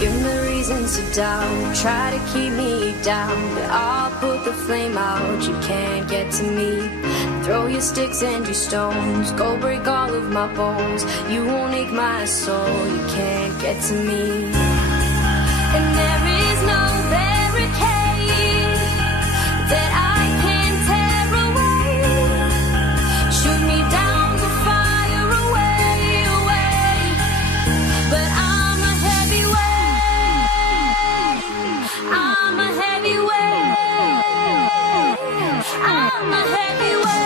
Give me reasons to doubt, try to keep me down, but I'll put the flame out, you can't get to me. Throw your sticks and your stones, go break all of my bones. You won't ache my soul, you can't get to me. And there is no barricade that I can tear away. Shoot me down, go fire away, away. But I'm a heavyweight, I'm a heavyweight, I'm a heavyweight.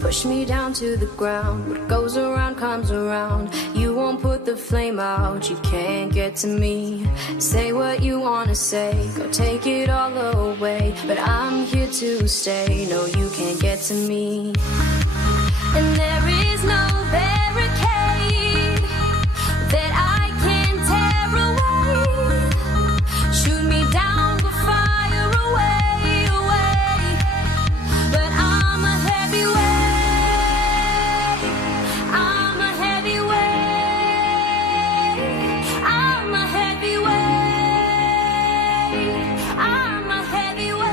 Push me down to the ground, what goes around comes around. You won't put the flame out, you can't get to me. Say what you wanna say, go take it all away, but I'm here to stay, no you can't get to me. And there is no barricade that I can tear away. Shoot me down, go fire away, away. But I'm a heavyweight, I'm a heavyweight, I'm a heavyweight, I'm a heavyweight.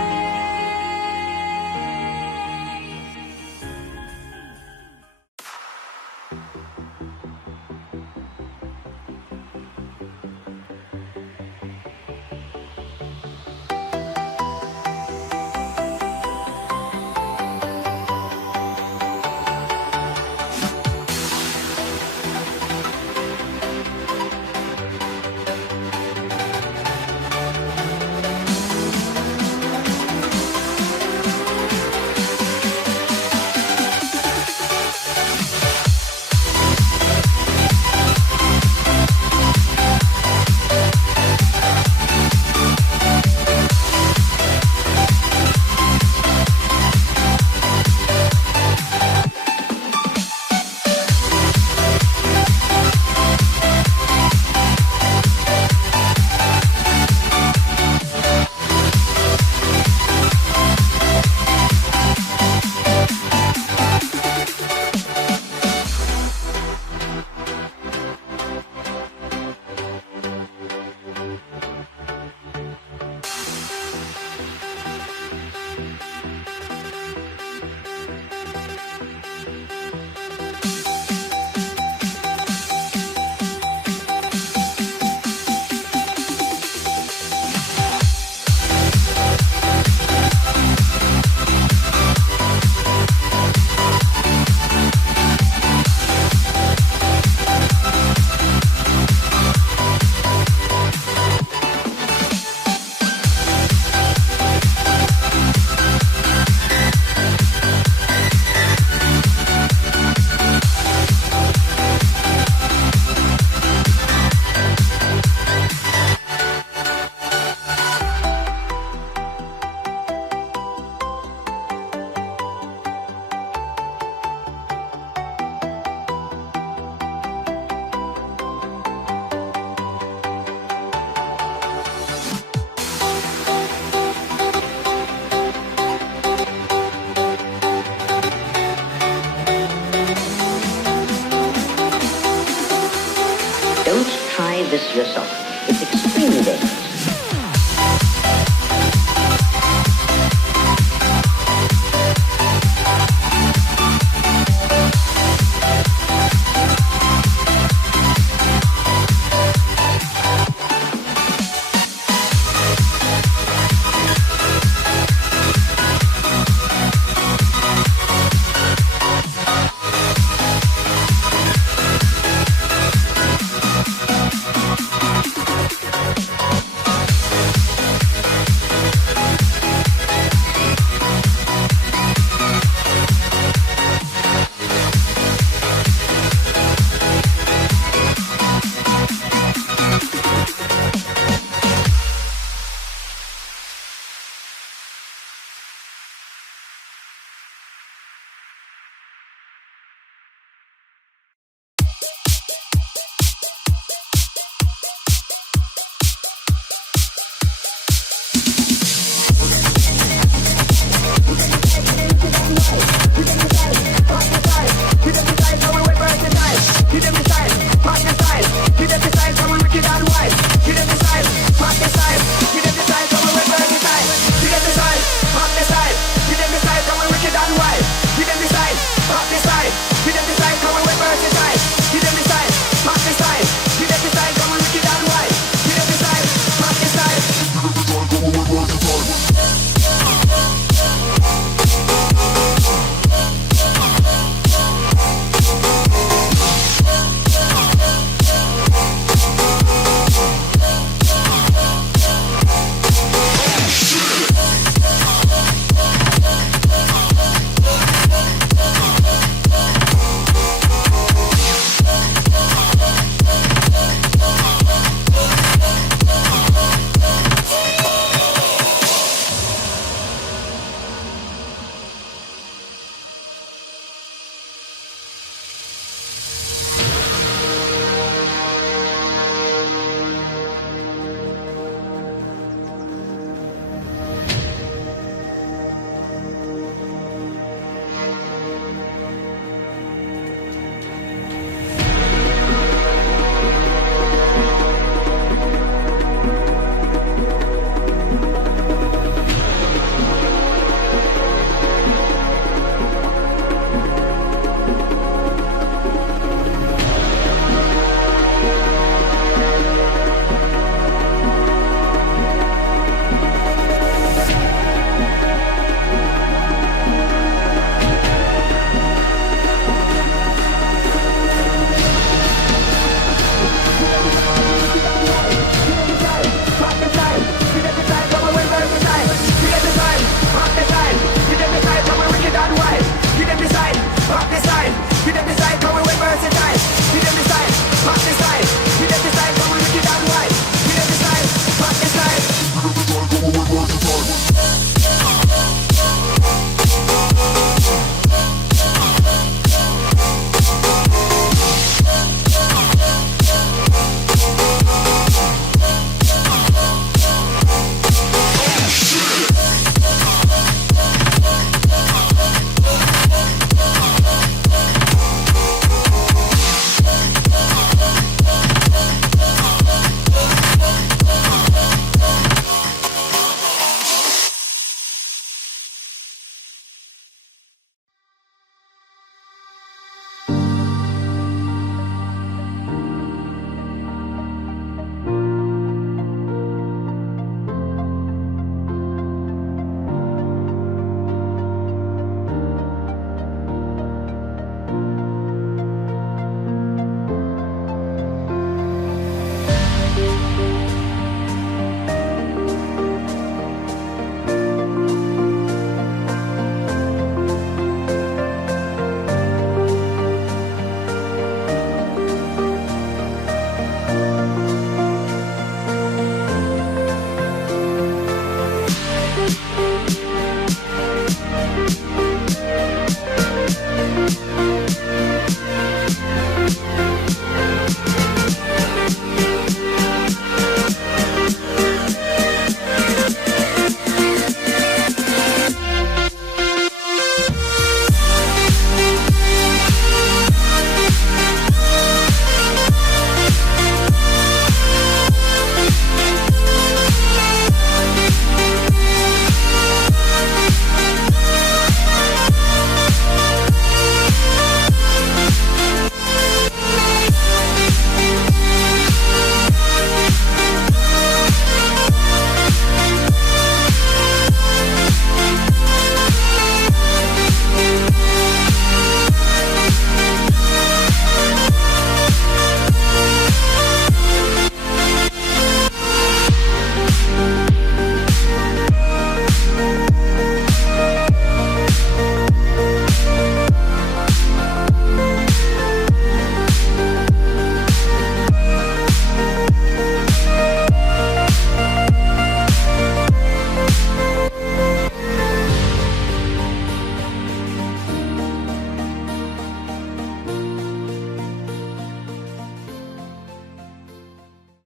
Don't try this yourself. It's extremely dangerous.